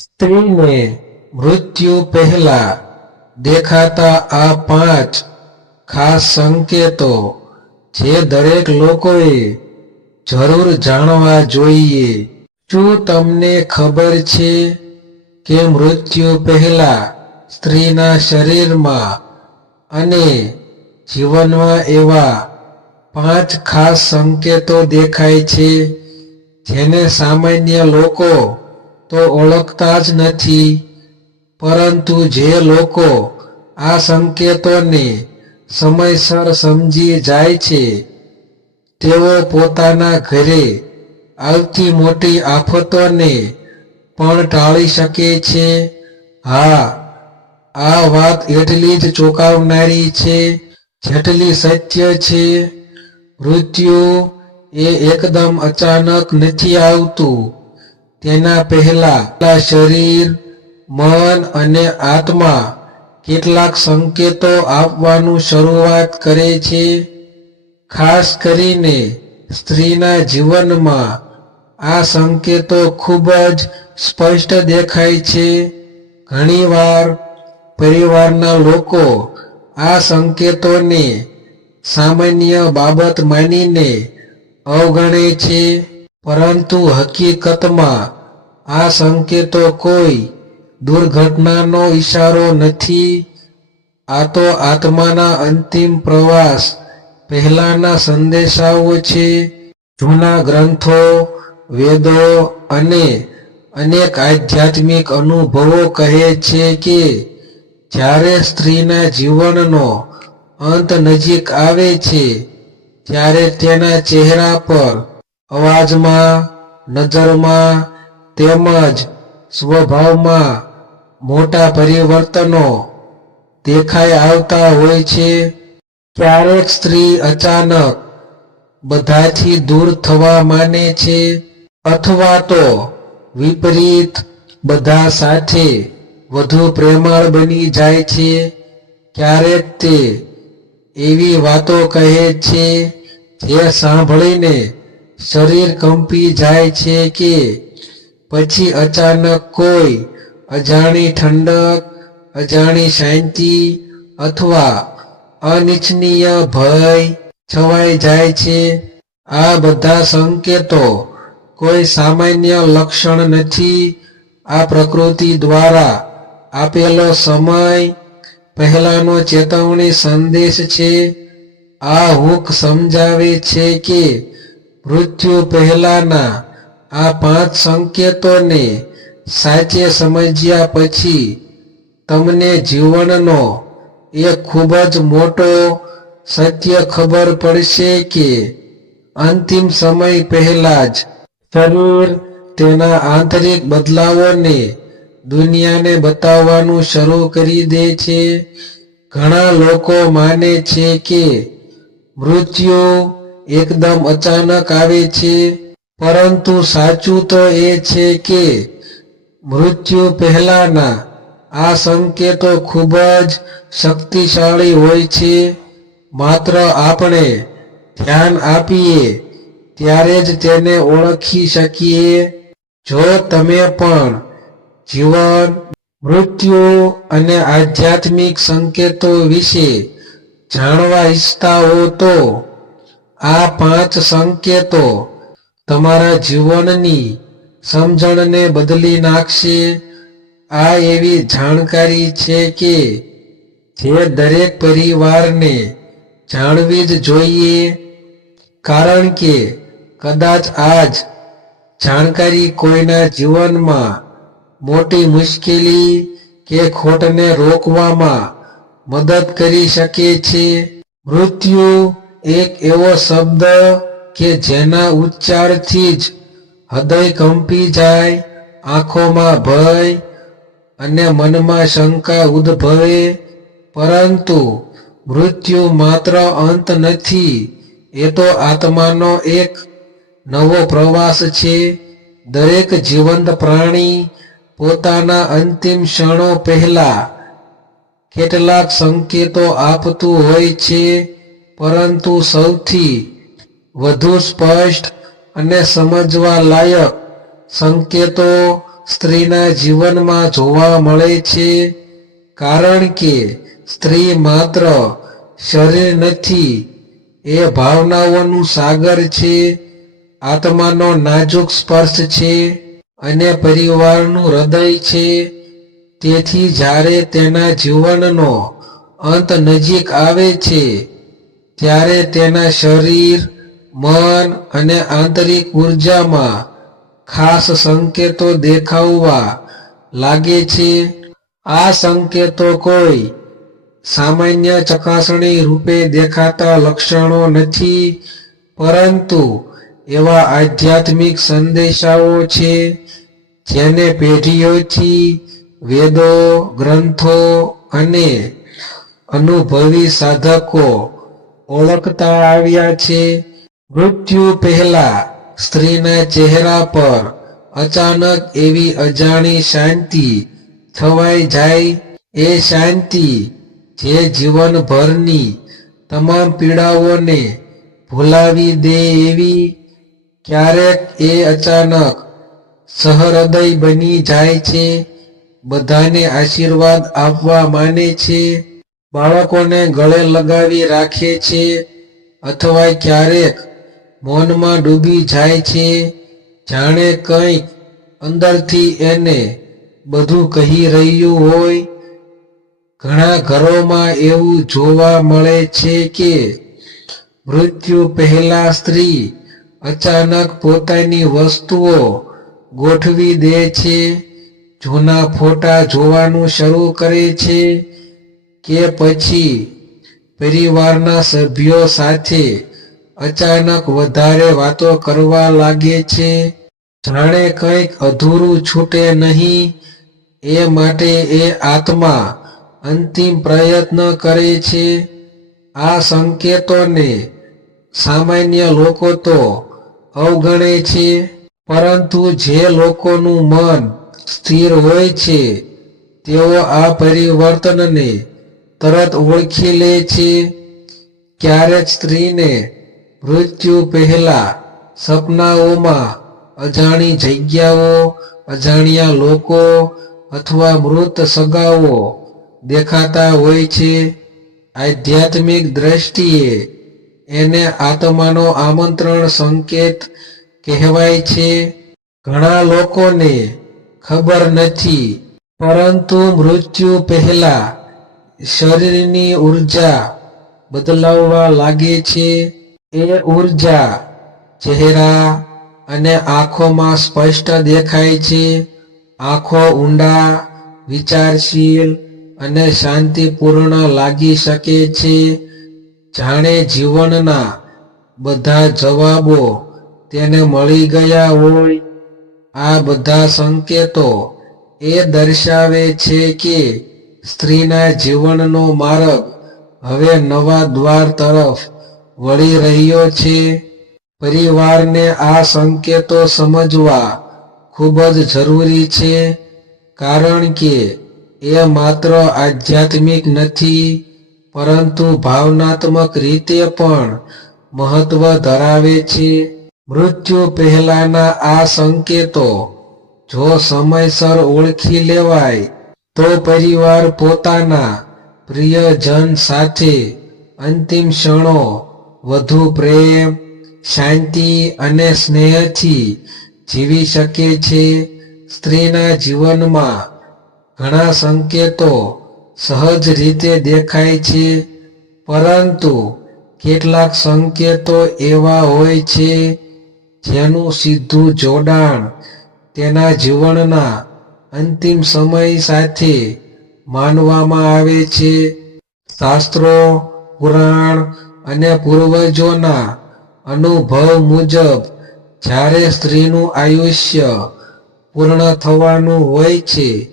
સ્ત્રીને મૃત્યુ પહેલા દેખાતા આ પાંચ ખાસ સંકેતો જે દરેક લોકોએ જરૂર જાણવા જોઈએ. શું તમને ખબર છે કે મૃત્યુ પહેલા સ્ત્રીના શરીરમાં અને જીવનમાં એવા પાંચ ખાસ સંકેતો દેખાય છે? જેને સામાન્ય લોકો તો ઓળખતા જ નથી. પરંતુ જે લોકો આ સંકેતોને સમયસર સમજી જાય છે, તેઓ પોતાના ઘરે આવતી મોટી આફતોને પણ ટાળી શકે છે. હા, આ વાત એટલી જ ચોંકાવનારી છે, જેટલી સત્ય છે. મૃત્યુ એ એકદમ અચાનક નથી આવતું. તેના પહેલા શરીર, મન અને આત્મા કેટલાક સંકેતો આપવાનું શરૂઆત કરે છે. ખાસ કરીને સ્ત્રીના જીવનમાં આ સંકેતો ખૂબ જ સ્પષ્ટ દેખાય છે. ઘણીવાર પરિવારના લોકો આ સંકેતોને સામાન્ય બાબત માનીને અવગણે છે. પરંતુ હકીકતમાં આ સંકેતો કોઈ દુર્ઘટનાનો ઈશારો નથી. આ તો આત્માના અંતિમ પ્રવાસ પહેલાના સંદેશાઓ છે. જૂના ગ્રંથો, વેદો અને અનેક આધ્યાત્મિક અનુભવો કહે છે કે જ્યારે સ્ત્રીના જીવનનો અંત નજીક આવે છે, ત્યારે તેના ચહેરા પર અવાજમાં, નજરમાં તેમજ સ્વભાવમાં મોટા પરિવર્તનો દેખાઈ આવતા હોય છે. ક્યારેક સ્ત્રી અચાનક બધાથી દૂર થવા માને છે અથવા તો વિપરીત બધા સાથે વધુ પ્રેમાળ બની જાય છે. ક્યારેક તે એવી વાતો કહે છે જે સાંભળીને શરીર કંપી જાય છે કે પછી અચાનક કોઈ અજાણી ઠંડક, અજાણી શાંતિ અથવા અનિચ્છનીય ભય છવાઈ જાય છે? આ બધા સંકેતો કોઈ સામાન્ય લક્ષણ નથી. આ પ્રકૃતિ દ્વારા આપેલો સમય પહેલાનો ચેતવણી સંદેશ છે. આ હુક સમજાવે છે કે મૃત્યુ પહેલાના આ પાંચ સંકેતોને સાચે સમજ્યા પછી તમને જીવનનો એક ખૂબ જ મોટો સત્ય ખબર પડશે કે અંતિમ સમય પહેલા જ શરીર તેના આંતરિક બદલાવોને દુનિયાને બતાવવાનું શરૂ કરી દે છે. ઘણા લોકો માને છે કે મૃત્યુ એકદમ અચાનક આવે છે, પરંતુ સાચું તો એ છે કે મૃત્યુ પહેલાના આ સંકેતો ખૂબ જ શક્તિશાળી હોય છે. માત્ર આપણે ધ્યાન આપીએ, ત્યારે જ તેને ઓળખી શકીએ. જો તમે પણ જીવન, મૃત્યુ અને આધ્યાત્મિક સંકેતો વિશે જાણવા ઈચ્છતા હો તો આ પાંચ સંકેતો તમારા જીવનની સમજણને બદલી નાખશે. આ એવી જાણકારી છે કે જે દરેક પરિવારને જાણવી જ જોઈએ. કારણ કે કદાચ આજ જાણકારી કોઈના જીવનમાં મોટી મુશ્કેલી કે ખોટને રોકવામાં મદદ કરી શકે છે. મૃત્યુ એક એવો શબ્દ કે જેના ઉચ્ચારથી જ હૃદય કંપી જાય, આંખોમાં ભય અને મનમાં શંકા ઉદ્ભવે. પરંતુ મૃત્યુ માત્ર અંત નથી, એ તો આત્માનો એક નવો પ્રવાસ છે. દરેક જીવંત પ્રાણી પોતાના અંતિમ ક્ષણો પહેલા કેટલાક સંકેતો આપતું હોય છે. પરંતુ સૌથી વધુ સ્પષ્ટ અને સમજવા લાયક સંકેતો સ્ત્રીના જીવનમાં જોવા મળે છે, કારણ કે સ્ત્રી માત્ર શરીર નથી, એ ભાવનાઓનું સાગર છે, આત્માનો નાજુક સ્પર્શ છે અને પરિવારનું હૃદય છે. તેથી જ્યારે તેના જીવનનો અંત નજીક આવે છે ત્યારે તેના શરીર, મન અને આંતરિક ઉર્જામાં ખાસ સંકેતો દેખાવવા લાગે છે. આ સંકેતો કોઈ સામાન્ય ચકાસણી રૂપે દેખાતા લક્ષણો નથી, પરંતુ એવા આધ્યાત્મિક સંદેશાઓ છે જેને પેઢીઓથી વેદો, ગ્રંથો અને અનુભવી સાધકો ઓળખતા આવ્યા છે. મૃત્યુ પહેલા સ્ત્રીના ચહેરા પર અચાનક એવી અજાણી શાંતિ છવાઈ જાય. એ શાંતિ જે જીવનભરની તમામ પીડાઓને ભૂલાવી દે એવી ક્યારેક એ અચાનક સહૃદય બની જાય છે. બધાને આશીર્વાદ આપવા માને છે. બાળકોને ગળે લગાવી રાખે છે અથવા ક્યારેક મૌનમાં ડૂબી જાય છે, જાણે કંઈક અંદરથી એને બધું કહી રહ્યું હોય. ઘણા ઘરોમાં એવું જોવા મળે છે કે મૃત્યુ પહેલા સ્ત્રી અચાનક પોતાની વસ્તુઓ ગોઠવી દે છે, જૂના ફોટા જોવાનું શરૂ કરે છે કે પછી પરિવારના સભ્યો સાથે અચાનક વધારે વાતો કરવા લાગે છે? જાણે કંઈક અધૂરું છૂટે નહીં. એ માટે એ આત્મા અંતિમ પ્રયત્ન કરે છે. આ સંકેતોને સામાન્ય લોકો તો અવગણે છે, પરંતુ જે લોકોનું મન સ્થિર હોય છે, તેઓ આ પરિવર્તનને તરત ઓળખી લે છે ક્યારેક સ્ત્રીને મૃત્યુ પહેલા સપનાઓમાં અજાણી જગ્યાઓ, અજાણ્યા લોકો અથવા મૃત સગાઓ દેખાતા હોય છે. આધ્યાત્મિક દ્રષ્ટિએ એને આત્માનો આમંત્રણ સંકેત કહેવાય છે. ઘણા લોકોને ખબર નથી, પરંતુ મૃત્યુ પહેલા શરીરની ઊર્જા બદલાવવા લાગે છે. એ ઊર્જા ચહેરા અને આંખોમાં સ્પષ્ટ દેખાય છે. આંખો ઊંડા, વિચારશીલ અને શાંતિપૂર્ણ લાગી શકે છે. જાણે જીવનના બધા જવાબો તેને મળી ગયા હોય. આ બધા સંકેતો એ દર્શાવે છે કે સ્ત્રીના જીવનનો માર્ગ હવે નવા દ્વાર તરફ વળી રહ્યો છે. પરિવારને આ સંકેતો સમજવા ખૂબ જ જરૂરી છે, કારણ કે એ માત્ર આધ્યાત્મિક નથી, પરંતુ ભાવનાત્મક રીતે પણ મહત્વ ધરાવે છે. મૃત્યુ પહેલાના આ સંકેતો જો સમયસર ઓળખી લેવાય તો પરિવાર પોતાના પ્રિયજન સાથે અંતિમ ક્ષણો વધુ પ્રેમ, શાંતિ અને સ્નેહથી જીવી શકે છે. સ્ત્રીના જીવનમાં ઘણા સંકેતો સહજ રીતે દેખાય છે, પરંતુ કેટલાક સંકેતો એવા હોય છે જેનું સીધું જોડાણ તેના જીવનના અંતિમ સમય સાથે માનવામાં આવે છે. શાસ્ત્રો, પુરાણ અને પૂર્વજોના અનુભવ મુજબ જ્યારે સ્ત્રીનું આયુષ્ય પૂર્ણ થવાનું હોય છે,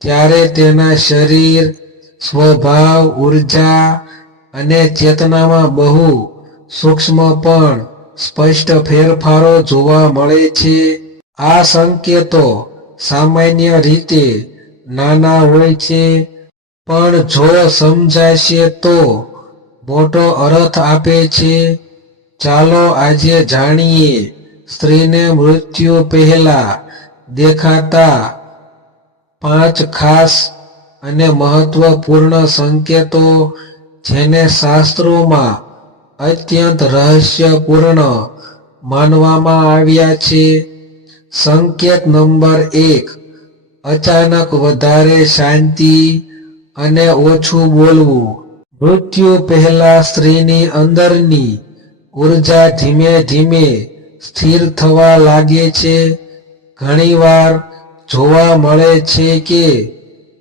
ત્યારે તેના શરીર, સ્વભાવ, ઊર્જા અને ચેતનામાં બહુ સૂક્ષ્મ પણ સ્પષ્ટ ફેરફારો જોવા મળે છે. આ સંકેતો સામાન્ય રીતે નાના હોય છે, પણ જો સમજાશે તો મોટો અર્થ આપે છે. ચાલો આજે જાણીએ, સ્ત્રીને મૃત્યુ પહેલા દેખાતા પાંચ ખાસ અને મહત્વપૂર્ણ સંકેતો, જેને શાસ્ત્રોમાં અત્યંત રહસ્યપૂર્ણ માનવામાં આવ્યા છે. સંકેત નંબર એક, અચાનક વધારે શાંતિ અને ઓછું બોલવું. મૃત્યુ પહેલા સ્ત્રીની અંદરની ઊર્જા ધીમે ધીમે સ્થિર થવા લાગે છે. ઘણીવાર જોવા મળે છે કે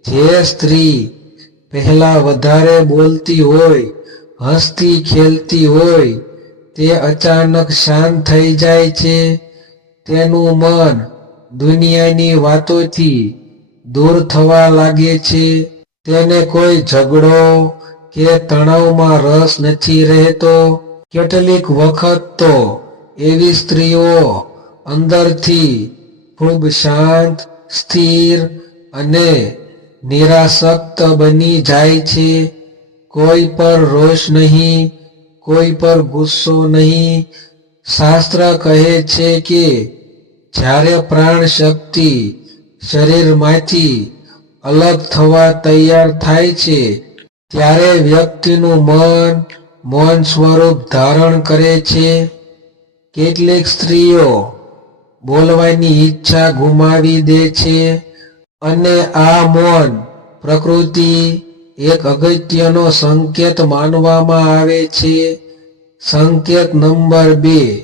જે સ્ત્રી પહેલા વધારે બોલતી હોય, હસતી ખેલતી હોય, તે અચાનક શાંત થઈ જાય છે. તેનું મન દુનિયાની વાતોથી દૂર થવા લાગે છે. તેને કોઈ ઝઘડો કે તણાવમાં રસ નથી રહેતો. કેટલીક વખત તો એવી સ્ત્રીઓ અંદરથી ખૂબ શાંત, સ્થિર અને નિરાસક્ત બની જાય છે. કોઈ પર રોષ નહીં, કોઈ પર ગુસ્સો નહીં શાસ્ત્ર કહે છે કે જ્યારે પ્રાણ શક્તિ શરીરમાંથી અલગ થવા તૈયાર થાય છે, ત્યારે વ્યક્તિનું મન મૌન સ્વરૂપ ધારણ કરે છે. કેટલીક સ્ત્રીઓ બોલવાની ઈચ્છા ગુમાવી દે છે અને આ મૌન પ્રકૃતિ એક અગત્યનો સંકેત માનવામાં આવે છે. સંકેત નંબર બે.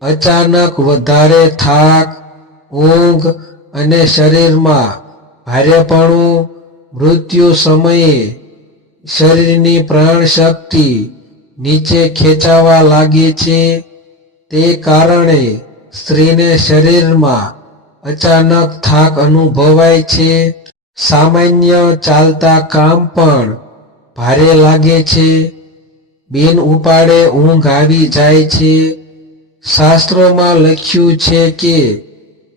અચાનક વધારે થાક, ઊંઘ અને શરીરમાં ભારેપણું, મૃત્યુ સમયે શરીરની પ્રાણ શક્તિ નીચે ખેંચાવા લાગે છે. તે કારણે સ્ત્રીને શરીરમાં અચાનક થાક અનુભવાય છે. સામાન્ય ચાલતા કામ પણ ભારે લાગે છે. બિન ઉપાડે, ઊંઘ આવી જાય છે. શાસ્ત્રોમાં લખ્યું છે કે,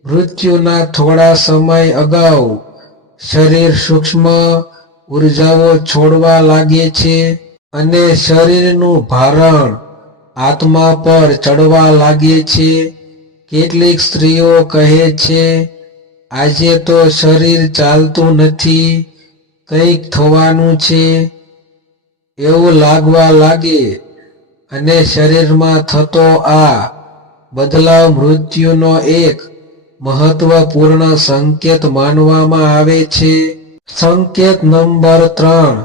મૃત્યુના થોડા સમય અગાઉ શરીર સૂક્ષ્મ ઉર્જાઓ છોડવા લાગે છે અને શરીરનું ભારણ આત્મા પર ચડવા લાગે છે. કેટલીક સ્ત્રીઓ કહે છે, આજે તો શરીર ચાલતું નથી, કંઈક થવાનું છે. એવું લાગવા લાગે અને શરીરમાં થતો આ બદલાવ મૃત્યુનો એક મહત્વપૂર્ણ સંકેત માનવામાં આવે છે. સંકેત નંબર ત્રણ,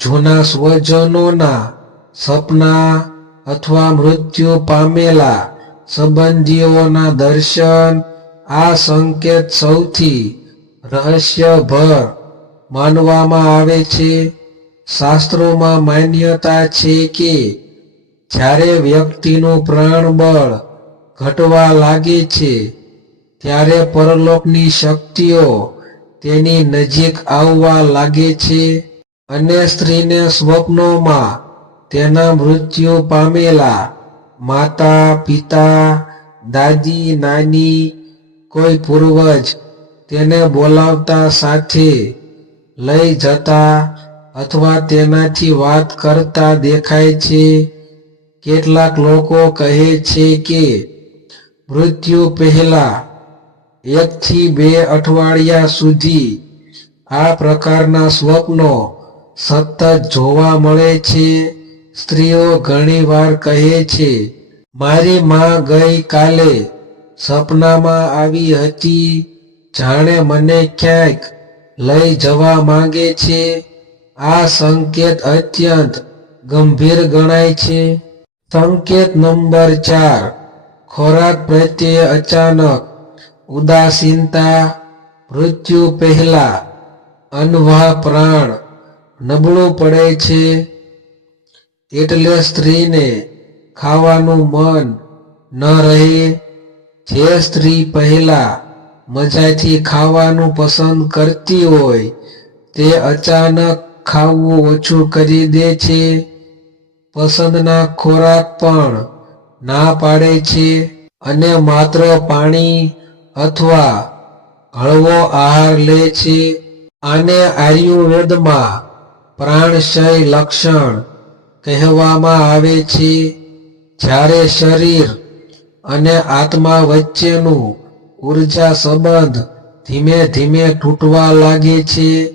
જૂના સ્વજનોના સપના અથવા મૃત્યુ પામેલા સંબંધીઓના દર્શન. આ સંકેત સૌથી રહસ્યભર માનવામાં આવે છે. શાસ્ત્રોમાં માન્યતા છે કે જ્યારે વ્યક્તિનું પ્રાણબળ ઘટવા લાગે છે, ત્યારે પરલોકની શક્તિઓ તેની નજીક આવવા લાગે છે અને સ્ત્રીને સ્વપ્નોમાં તેના મૃત્યુ પામેલા માતા, પિતા, દાદી, નાની, કોઈ પૂર્વજ તેને બોલાવતા સાથે લઈ જતા અથવા તેનાથી વાત કરતા દેખાય છે. કેટલાક લોકો કહે છે કે, મૃત્યુ પહેલા એકથી બે અઠવાડિયા સુધી, આ પ્રકારના સ્વપ્નો સતત જોવા મળે છે. સ્ત્રીઓ ઘણીવાર કહે છે, મારી માં ગઈ કાલે સપનામાં આવી હતી. જાણે મને ક્યાંક લઈ જવા માંગે છે. આ સંકેત અત્યંત ગંભીર ગણાય છે. સંકેત નંબર ચાર. ખોરાક પ્રત્યે અચાનક ઉદાસીનતા, મૃત્યુ પહેલા અનવાહ પ્રાણ નબળું પડે છે. એટલે સ્ત્રીને ખાવાનું મન ન રહે. જે સ્ત્રી પહેલા મજાથી ખાવાનું પસંદ કરતી હોય, તે અચાનક ખાવું ઓછું કરી દે છે. પસંદના ખોરાક પણ ના પાડે છે અને માત્ર પાણી અથવા હળવો આહાર લે છે. આને આયુર્વેદમાં પ્રાણશય લક્ષણ કહેવામાં આવે છે. જ્યારે શરીર અને આત્મા વચ્ચેનું ઊર્જા સંબંધ ધીમે ધીમે તૂટવા લાગે છે.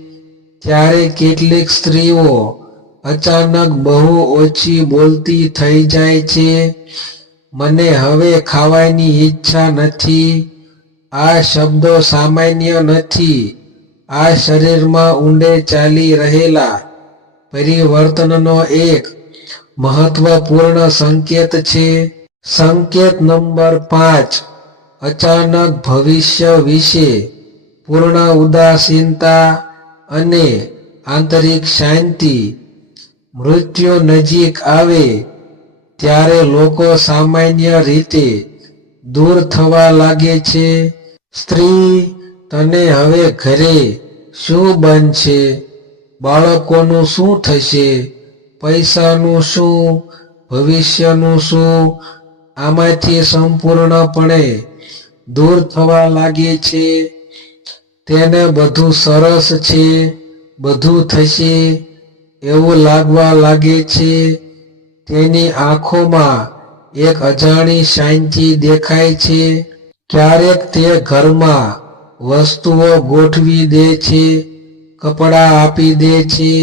ત્યારે કેટલીક સ્ત્રીઓ અચાનક બહુ ઓછી બોલતી થઈ જાય છે. મને હવે ખાવાની ઈચ્છા નથી. આ શબ્દો સામાન્ય નથી. આ શરીરમાં ઊંડે ચાલી રહેલા પરિવર્તનનો એક મહત્વપૂર્ણ સંકેત છે. સંકેત નંબર પાંચ. અચાનક ભવિષ્ય વિશે પૂર્ણ ઉદાસીનતા અને આંતરિક શાંતિ મૃત્યુ નજીક આવે ત્યારે લોકો સામાન્ય રીતે દૂર થવા લાગે છે. સ્ત્રી, તને હવે ઘરે શું બનશે? બાળકોનું શું થશે? પૈસાનું શું? ભવિષ્યનું શું? આમાંથી સંપૂર્ણપણે દૂર થવા લાગે છે. તેને બધું સરસ છે, બધું થશે એવું લાગવા લાગે છે. તેની આંખોમાં એક અજાણી શાંતિ દેખાય છે. ક્યારેક તે ઘરમાં વસ્તુઓ ગોઠવી દે છે, કપડાં આપી દે છે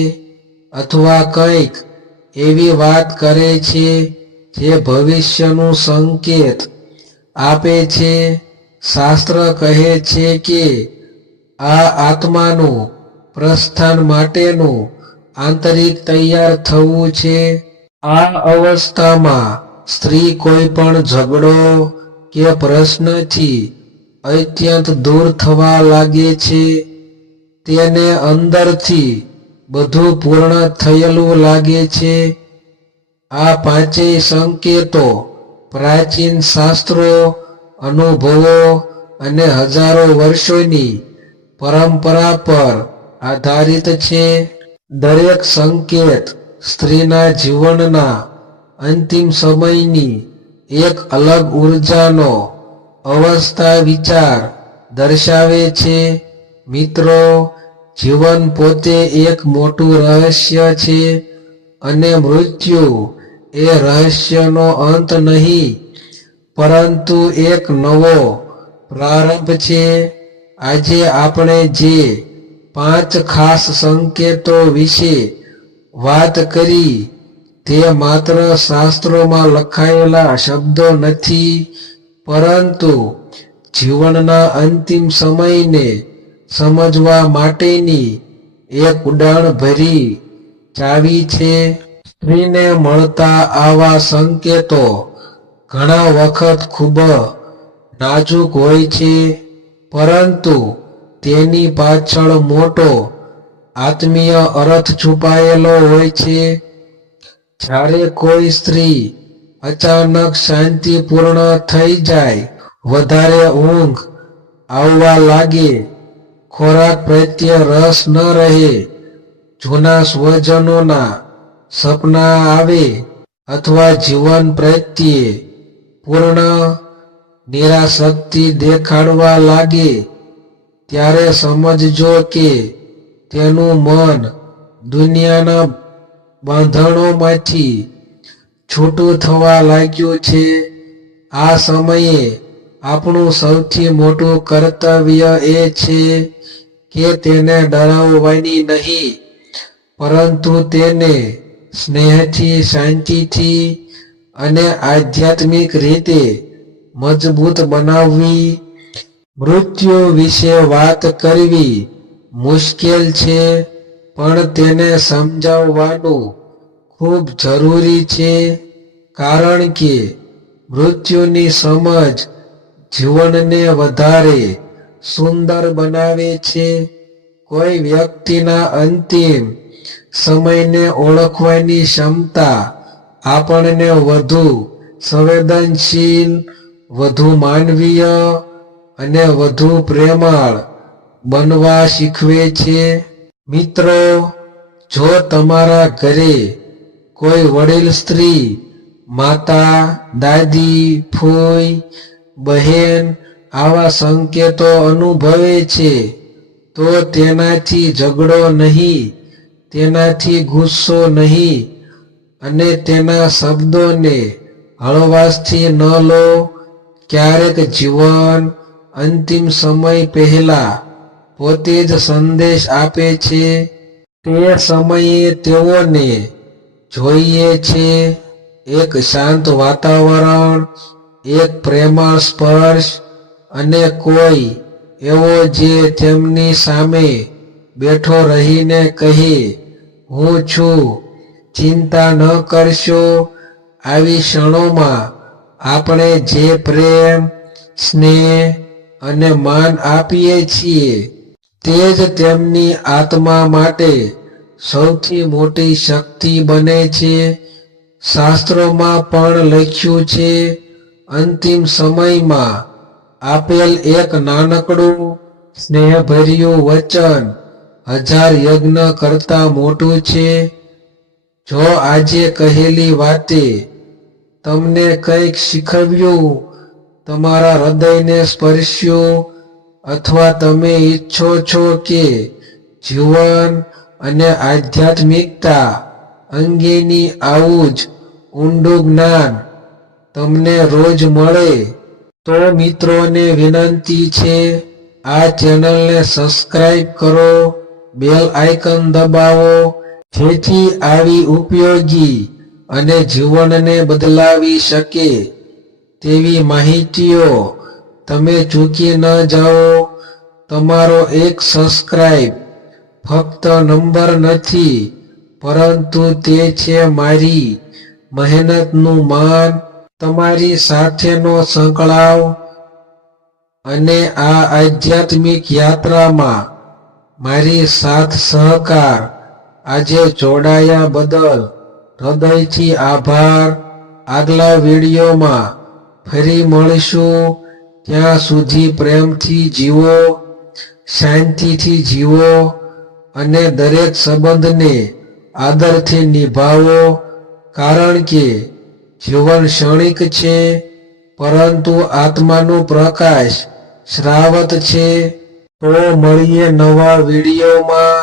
અથવા કંઈક એવી વાત કરે છે જે ભવિષ્યનું સંકેત આપે છે. શાસ્ત્ર કહે છે કે આ આત્માનું પ્રસ્થાન માટેનું આંતરિક તૈયાર થવું છે. આ અવસ્થામાં સ્ત્રી કોઈ પણ ઝઘડો કે પ્રશ્નથી અત્યંત દૂર થવા લાગે છે. તેને અંદરથી બધું પૂર્ણ થયેલું લાગે છે. આ પાંચેય સંકેતો પ્રાચીન શાસ્ત્રો, અનુભવો અને હજારો વર્ષોની પરંપરા પર આધારિત છે. દરેક સંકેત સ્ત્રીના જીવનના અંતિમ સમયની એક અલગ ઉર્જાનો અવસ્થા વિચાર દર્શાવે છે. મિત્રો, જીવન પોતે એક મોટું રહસ્ય છે અને મૃત્યુ એ રહસ્યનો અંત નહીં, પરંતુ એક નવો પ્રારંભ છે. આજે આપણે જે પાંચ ખાસ સંકેતો વિશે વાત કરી, તે માત્ર શાસ્ત્રોમાં લખાયેલા શબ્દો નથી, પરંતુ જીવનના અંતિમ સમયને સમજવા માટેની એક ઉડાણ ભરી ચાવી છે. સ્ત્રીને મળતા આવા સંકેતો ઘણા વખત ખૂબ નાજુક હોય છે. પરંતુ તેની પાછળ મોટો આત્મીય અર્થ છુપાયેલો હોય છે. જ્યારે કોઈ સ્ત્રી અચાનક શાંતિપૂર્ણ થઈ જાય, વધારે ઊંઘ આવવા લાગે, ખોરાક પ્રત્યે રસ ન રહે, જૂના સ્વજનોના સપના આવે અથવા જીવન પ્રત્યે પૂર્ણ નિરાશક્તિ દેખાડવા લાગે, ત્યારે સમજજો કે તેનું મન દુનિયાના બાંધણોમાંથી છૂટું થવા લાગ્યું છે. આ સમયે આપણું સૌથી મોટું કર્તવ્ય એ છે કે તેને ડરાવવાની નહીં, પરંતુ તેને સ્નેહથી, શાંતિથી અને આધ્યાત્મિક રીતે મજબૂત બનાવવી, મૃત્યુ વિશે વાત કરવી મુશ્કેલ છે, પણ તેને સમજાવવાનું ખૂબ જરૂરી છે, કારણ કે મૃત્યુની સમજ જીવનને વધારે સુંદર બનાવે છે. કોઈ વ્યક્તિના અંતિમ સમયને ઓળખવાની ક્ષમતા આપણને વધુ સંવેદનશીલ વધુ માનવીય અને વધુ પ્રેમાળ બનવા શીખવે છે. મિત્રો, જો તમારા ઘરે કોઈ વડીલ સ્ત્રી, માતા, દાદી, ફોઈ, બહેન આવા સંકેતો અનુભવે છે, તો તેનાથી ઝઘડો નહીં, તેનાથી ગુસ્સો નહીં અને તેના શબ્દોને હળવાશથી ન લો. ક્યારેક જીવન અંતિમ સમય પહેલા પોતે જ સંદેશ આપે છે. તે સમયે તેઓને જોઈએ છે. એક શાંત વાતાવરણ, એક પ્રેમાળ સ્પર્શ અને કોઈ એવો જે તેમની સામે બેઠો રહીને કહે, હું છું, ચિંતા ન કરશો. આવી ક્ષણોમાં આપણે જે પ્રેમ, સ્નેહ અને માન આપીએ છીએ, તે જ તેમની આત્મા માટે સૌથી મોટી શક્તિ બને છે. શાસ્ત્રોમાં પણ લખ્યું છે, અંતિમ સમયમાં આપેલ એક નાનકડું સ્નેહભર્યું વચન હજાર યજ્ઞ કરતા મોટું છે. જો આજે કહેલી વાતે તમને કંઈક શીખવ્યું, તમારા હૃદયને સ્પર્શ્યું, અથવા તમે ઈચ્છો છો કે જીવન અને આધ્યાત્મિકતા અંગેની આવું જ ઊંડું જ્ઞાન તમને રોજ મળે, તો મિત્રોને વિનંતી છે, આ ચેનલને સબસ્ક્રાઇબ કરો, બેલ આઇકન દબાવો, જેથી આવી ઉપયોગી અને જીવનને બદલાવી શકે તેવી માહિતીઓ તમે ચૂકી ન જાઓ. તમારો એક સબસ્ક્રાઇબ ફક્ત નંબર નથી, પરંતુ તે છે મારી મહેનતનું માન. તમારી સાથેનો સંકળાવ અને આ આધ્યાત્મિક યાત્રામાં મારી સાથ સહકાર. આજે જોડાયા બદલ હૃદયથી આભાર. આગલા વિડીયોમાં ફરી મળીશું. ત્યાં સુધી પ્રેમથી જીવો, શાંતિથી જીવો અને દરેક સંબંધને આદરથી નિભાવો. કારણ કે જીવન ક્ષણિક છે, પરંતુ આત્માનું પ્રકાશ શ્રાવત છે. તો મળીએ નવા વિડીયોમાં.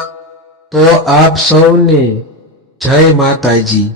તો આપ સૌને જય માતાજી.